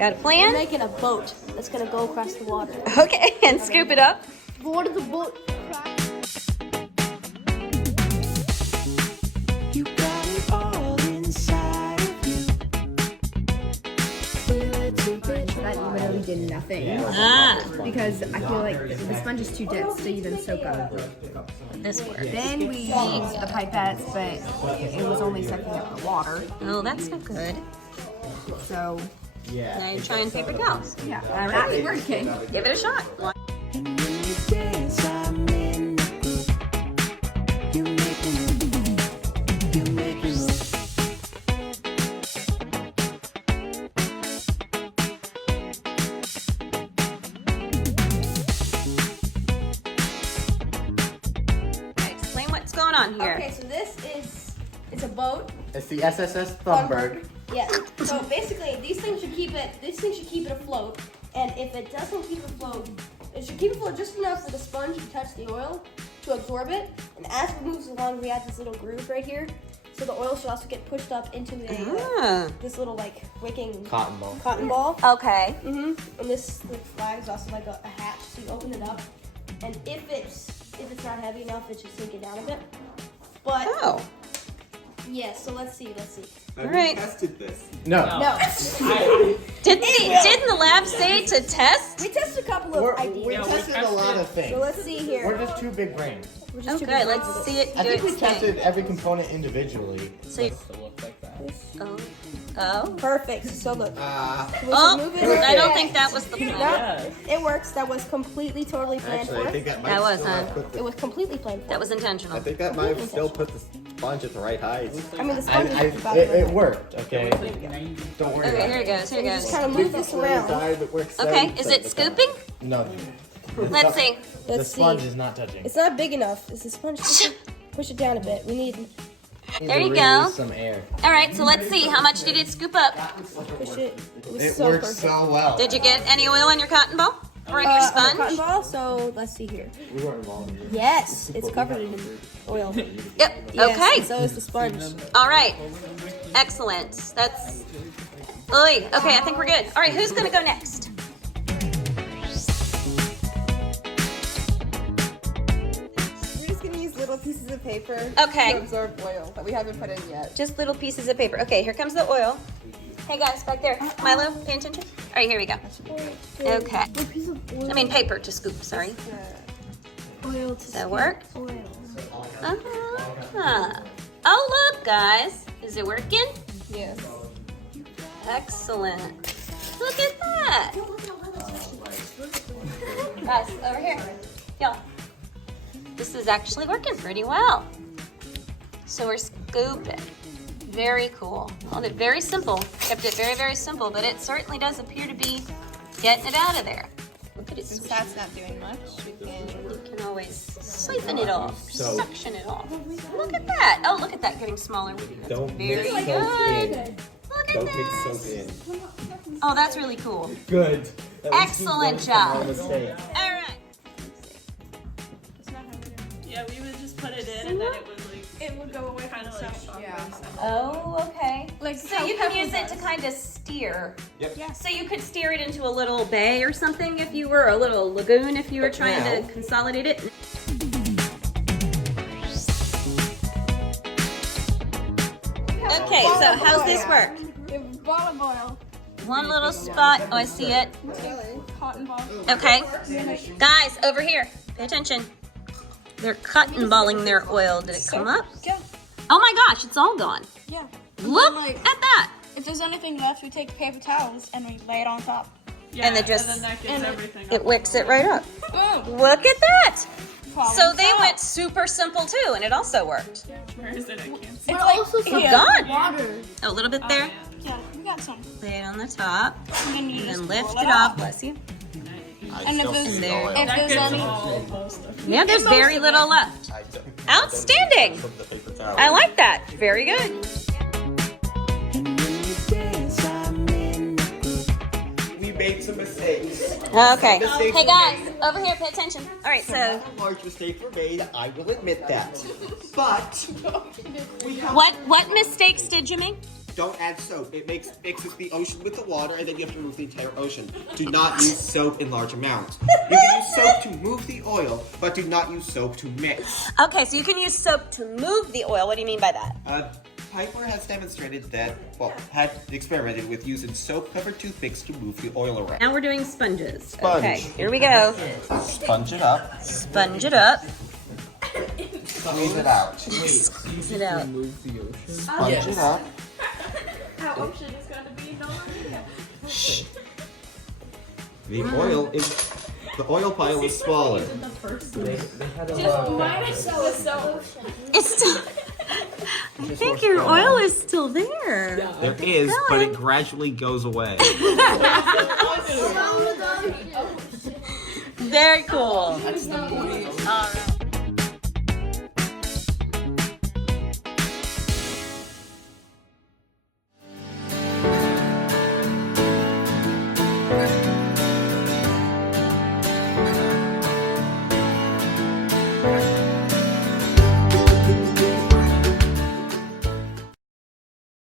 Got a We're plan? making a boat that's gonna go across the water. Okay, and scoop it up. What is the boat? You got it all inside of you. That literally did nothing Ah, because I feel like the sponge is too dense to even soak up. this works. Then we used the pipettes, but it was only sucking up the water. Oh, that's not good. So Now you're trying paper towels. yeah, that's working. Give it a shot. And when you dance, I'm in the groove. You make me move. You make me move. Okay, explain what's going on here. Okay, so it's a boat. It's the SSS Thunberg. Yeah. So basically, these things should keep it afloat. And if it doesn't keep it afloat, it should keep it afloat just enough for the sponge to touch the oil to absorb it. And as it moves along, we have this little groove right here. So the oil should also get pushed up into this little like wicking Cotton ball. cotton ball. Okay. And this flag is also like a hatch, so you open it up. And if it's not heavy enough, it should sink it down a bit. But Oh, yeah, so let's see. all right. Tested this. No. No, Didn't the lab say to test? we tested a couple of ideas. We tested a lot of things. So let's see here. We're just two big brains. We're just too Okay, big let's for see this. it I do think we its thing. tested every component individually. So you, oh. Perfect. So look. We Oh, should move it I don't think that was the plan. No, it works. That was completely, totally planned Actually, for I think us. that might That was, still huh? have put It the, was completely planned for That us. was intentional. I think that might have still put the sponge at the right height. I mean, the sponge is about It to worked, okay? Don't worry Okay, about here it. it goes. Here it just goes. kind of move this around. Okay, is it scooping? No. Let's see. The Let's see. sponge is not touching. It's not big enough. It's the sponge. Push it down a bit. We need There you Release go. some air. All right, so let's see. How much did it scoop up? push it. It was It so works perfect. so well. Did you get any oil on your cotton ball? Or in your On the cotton sponge? ball. So let's see here. We weren't involved in it. Yes, it's covered in oil. Yep. Yes, Okay. and so is the sponge. All right. Excellent. That's. Oy. Okay, I think we're good. All right, who's going to go next? We're just gonna use little pieces of paper Okay. to absorb oil that we haven't put in yet. Just little pieces of paper. Okay, here comes the oil. Hey guys, back there. Milo, pay attention. All right, here we go. Okay. I mean paper to scoop, sorry. Oil to Does that work? oil. Uh-huh. Oh, look, guys. Is it working? Yes. Excellent. Look at that. Guys, over here. Y'all. This is actually working pretty well. So we're scooping. Very cool. Well, it's very simple. Kept it very, very simple, but it certainly does appear to be getting it out of there. Look at it Since swish. that's not doing much, we can. You can always siphon it off, suction it off. Look at that. Oh, look at that getting smaller with you. That's Don't very mix good. in. Look at Don't get that. soaked in. Oh, that's really cool. Good. Excellent job. All right. Yeah, we would just put it in and then it would like It would go away kind of like shock Yeah. Oh, okay. Like So how you can pepper use it does. to kind of steer. Yep. Yeah. So you could steer it into a little bay or something if you were, a little lagoon if you were trying to consolidate it. Okay, so how's this work? Ball of oil. One little spot. Oh, I see it. Cotton ball. Okay. Guys, over here. Pay attention. They're cotton balling their oil. Did it come up? Yeah. Oh my gosh, it's all gone. Yeah. Look like- at that. If there's anything left, we take paper towels and we lay it on top. yeah, And they just- then that gets everything. It wicks it right up. Boom. Look at that. Problem So they solved. went super simple too, and it also worked. Where is it? I can't see. It's also It's gone. water. Oh, a little bit there. Yeah, we got some. Lay it on the top, And then you and just then lift roll it off. off. Bless you. And if there's, there. if That there's gets any, all most of it. Yeah, there's very little left. Outstanding. From the paper towel. I like that. Very good. And when you dance, I'm in the groove. We made some mistakes. Okay. Mistakes Hey were guys, made. over here, pay attention. All right, so Large mistakes were made. I will admit that. But we have what mistakes did you make? don't add soap. It mixes the ocean with the water, and then you have to remove the entire ocean. Do not use soap in large amounts. You can use soap to move the oil, but do not use soap to mix. Okay, so you can use soap to move the oil. What do you mean by that? Piper has demonstrated that, well, had experimented with using soap-covered toothpicks to move the oil around. Now we're doing sponges. Sponge. Okay, here we go. Sponge it up. Sponge it up. Squeeze it out. Squeeze it out. Sponge it up. Our ocean is gonna be no longer. The oil pile is smaller. It's still. I think your oil is still there. There is, but it gradually goes away. Very cool. All right.